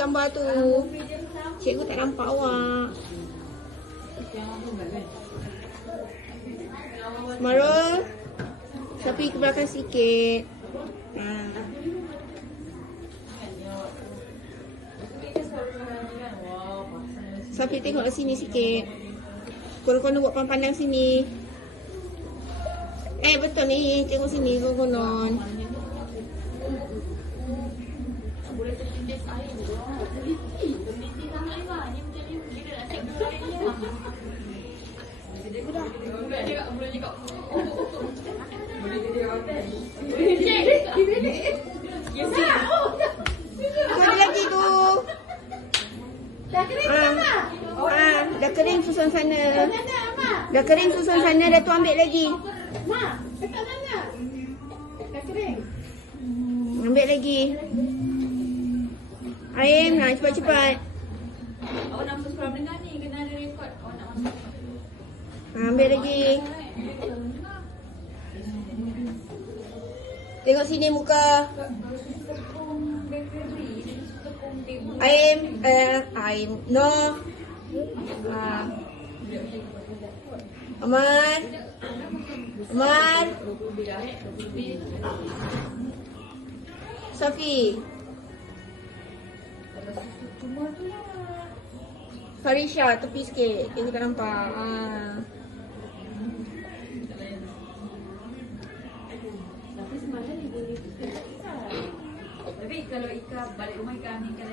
gambar tu. Cikgu tak nampak awak. Marul, Safi ke belakang sikit. Safi tengok ke sini sikit. Konon-konon buat pandang sini. Betul ni. Tengok sini konon-konon. Boleh tertindas air juga. Teliti sangat ni lah. Ni macam ni kita nak cek dulu air ni lah. Boleh cakap. Boleh jadi hotel. Cek. Tu ada lagi tu. Dah kering tak? Dah kering susun sana. Sana, Mak. Dah kering susun sana. Dah tu ambil lagi. Mak, dekat sana. Dah kering. Ambil lagi. Aim, cepat-cepat. Awak nak masuk sekolah menengah ni. Kena ada rekod. Awak nak masuk. Ambil lagi. Tengok sini muka. Aim. No. Aman. Safi. Farisha, tepi sikit. Kita tak nampak. Tapi kalau Ika balik rumah Ika ambilkan